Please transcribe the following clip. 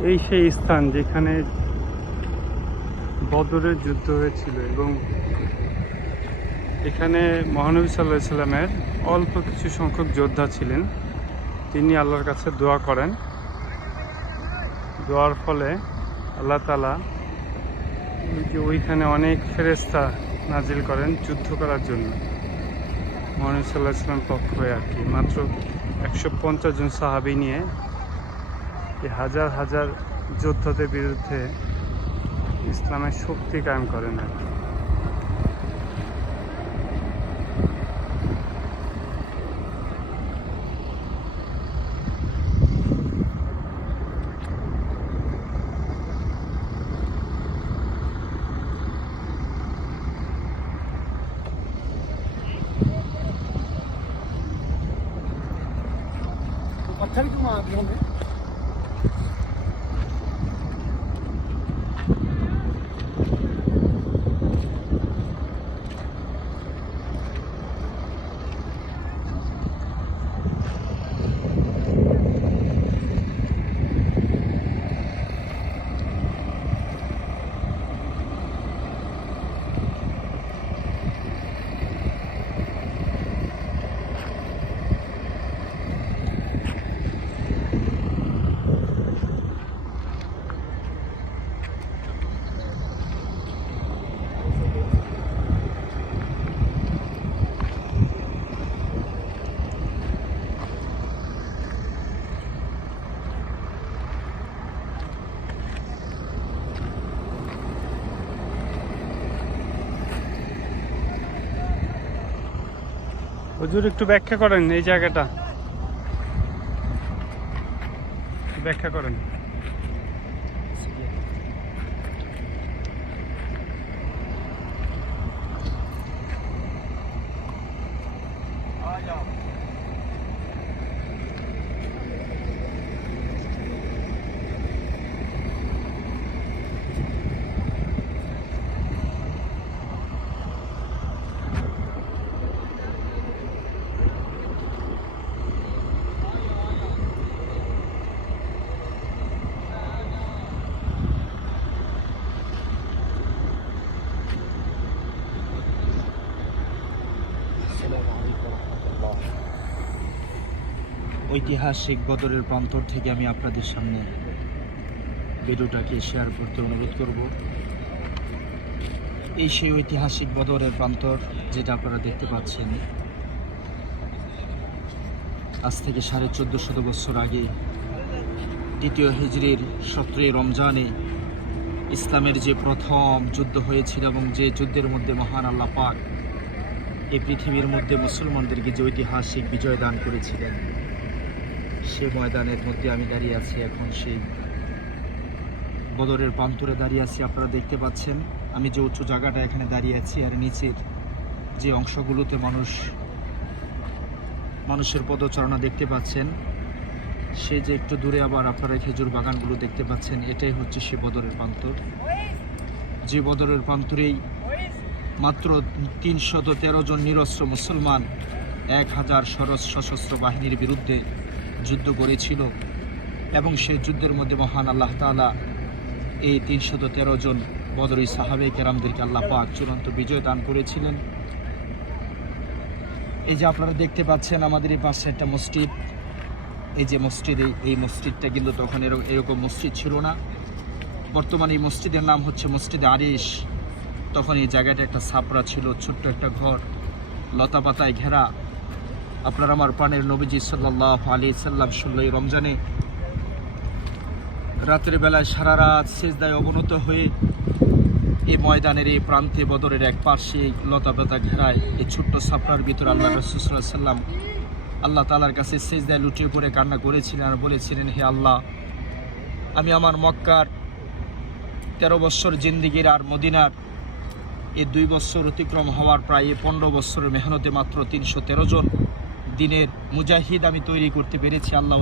এই সেই স্থান যেখানে বদরের যুদ্ধ হয়েছিল এবং এখানে মহানবী সাল্লাহ সাল্লামের অল্প কিছু সংখ্যক যোদ্ধা ছিলেন। তিনি আল্লাহর কাছে দোয়া করেন। দোয়ার ফলে আল্লাহ তালা যে ওইখানে অনেক ফেরেস্তা নাজিল করেন যুদ্ধ করার জন্য। মহানবী সাল্লাহ সাল্লাম পক্ষ হয়ে আর কি। মাত্র একশো পঞ্চাশ জন সাহাবি নিয়ে এই হাজার হাজার যোদ্ধাদের বিরুদ্ধে ইসলামের শক্তি কায়েম করেন আর কি पत्थर क्यों मार दिया हमें হুজুর একটু ব্যাখ্যা করেন এই জায়গাটা। ব্যাখ্যা করেন। ঐতিহাসিক বদরের প্রান্তর থেকে আমি আপনাদের সামনে ভিডিওটাকে শেয়ার করতে অনুরোধ করব। এই সেই ঐতিহাসিক বদরের প্রান্তর যেটা আপনারা দেখতে পাচ্ছেন, আজ থেকে সাড়ে চোদ্দ শত বছর আগে দ্বিতীয় হিজড়ির সতেরোই রমজানে ইসলামের যে প্রথম যুদ্ধ হয়েছিল এবং যে যুদ্ধের মধ্যে মহান আল্লাহ পাক এই পৃথিবীর মধ্যে মুসলমানদেরকে যে ঐতিহাসিক বিজয় দান করেছিলেন, সে ময়দানের মধ্যে আমি দাঁড়িয়ে আছি এখন সেই বদরের প্রান্তরে দাঁড়িয়ে আছি। আপনারা দেখতে পাচ্ছেন, আমি যে উঁচু জায়গাটা এখানে দাঁড়িয়ে আছি আর নিচের যে অংশগুলোতে মানুষ, মানুষের পদচারণা দেখতে পাচ্ছেন, সে যে একটু দূরে আবার আপনারা খেজুর বাগানগুলো দেখতে পাচ্ছেন, এটাই হচ্ছে সে বদরের প্রান্তর। যে বদরের প্রান্তরেই মাত্র তিনশত তেরো জন নিরস্ত্র মুসলমান, এক হাজার সরস সশস্ত্র বাহিনীর বিরুদ্ধে যুদ্ধ করেছিল এবং সেই যুদ্ধের মধ্যে মহান আল্লাহ তালা এই তিনশত তেরো জন বদরই সাহাবে কেরামদেরকে আল্লাহ পাক চূড়ান্ত বিজয় দান করেছিলেন। এই যে আপনারা দেখতে পাচ্ছেন আমাদের এই পাশে একটা মসজিদ। এই যে মসজিদ, এই- মসজিদটা কিন্তু তখন এরকম মসজিদ ছিল না। বর্তমানে এই মসজিদের নাম হচ্ছে মসজিদ আরিশ। তখন এই জায়গাটা একটা ছাপড়া ছিল, ছোট্ট একটা ঘর লতা পাতায় ঘেরা। আপনার আমার পানের নবীজি সাল্লাহ আলী সাল্লাম ষোলোই রমজানে রাতের বেলায় সারা রাত সেজদায় অবনত হয়ে এই ময়দানের এই প্রান্তে বদরের এক পার্শ্বে লতা পাতা ঘেরায় এই ছোট্ট ছাপড়ার ভিতর আল্লাহ রসুল্লাহ সাল্লাম আল্লাহ তালার কাছে সেজদায় লুটিয়ে পড়ে কান্না করেছিলেন আর বলেছিলেন, হে আল্লাহ, আমি আমার মক্কার তেরো বৎসর জিন্দিগির আর মদিনার এই দুই বছর অতিক্রম হওয়ার প্রায় পনেরো বছরের মেহনতে মাত্র তিনশো তেরো জন দিনের মুজাহিদ আমি তৈরি করতে পেরেছি, আল্লাহ